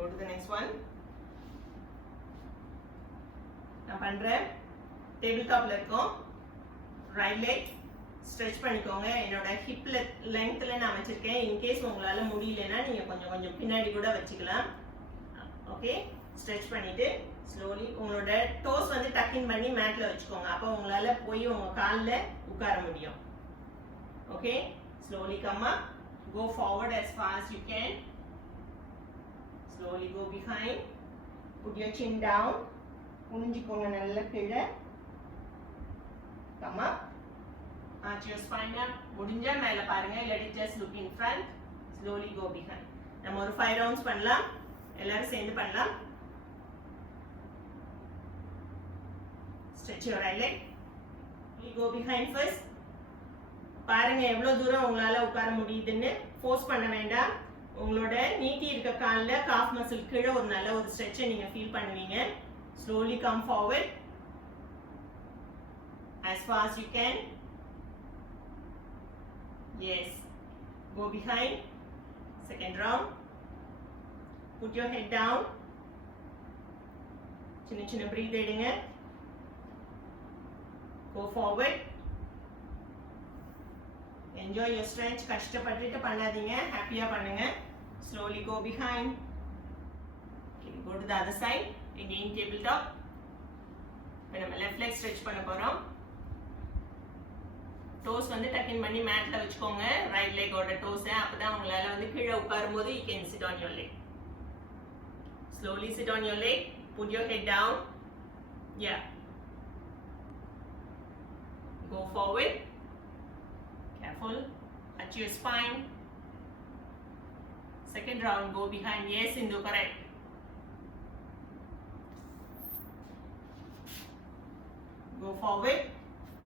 go to the next one. நான் பண்றேன். டேபிள் டாப்ல இருக்கோம். ரைட் லெக் ஸ்ட்ரெச் பண்ணிக்கோங்க. என்னோட ஹிப் லெங்த்ல நான் வச்சிருக்கேன். இன் கேஸ் உங்களால முடியலனா நீங்க கொஞ்சம் கொஞ்சம் பின்னாடி கூட வச்சுக்கலாம். ஓகே, ஸ்ட்ரெச் பண்ணிட்டு ஸ்லோலி உங்களோட டோஸ் வந்து டக் இன் பண்ணி மேட்ல வச்சுக்கோங்க. அப்போ உங்களால போய் உங்க கால்ல உட்கார முடியும். Okay, slowly come up, go forward as far as you can. Slowly go behind, put your chin down, குனிஞ்சிக்கோங்க நல்ல கீழே. Come up, arch your spine up. முடிஞ்சா மேல பாருங்க, let it just look in front. Slowly go behind. நம்ம ஒரு 5 rounds பண்ணலாம். எல்லாரும் சேர்ந்து பண்ணலாம். Stretch your right leg. You go behind first. பாருங்க எவ்வளவு தூரம் உங்களால உட்கார முடியுதுன்னு. ஃபோர்ஸ் பண்ண வேண்டாம். உங்களோட நீட்டி இருக்க கால்ல காஃப் மசில் கீழே ஒரு நல்ல ஒரு ஸ்ட்ரெச்சை நீங்க ஃபீல் பண்ணுவீங்க. Slowly come forward as far as you can. Yes. Go behind. Second round. Put your head down. சின்ன சின்ன breathe எடுங்க. Go forward. Enjoy your stretch. கஷ்டப்பட்டுட்டு பண்ணாதீங்க, ஹாப்பியா பண்ணுங்க. Slowly go behind. Okay, go to the other side. Again table top. இப்போ நம்ம left leg stretch பண்ண போறோம். டோஸ் வந்து டக் இன் பண்ணி மேட்ல வச்சுக்கோங்க. ரைட் லெக்கோட டோஸ். அப்பதான் உங்களால வந்து கீழே உட்காரும்போது you can sit on your leg. Slowly sit on your leg. Put your head down. Yeah. Go forward. Careful. Touch your spine. Second round, go behind. Yes, Indu, correct. Go forward.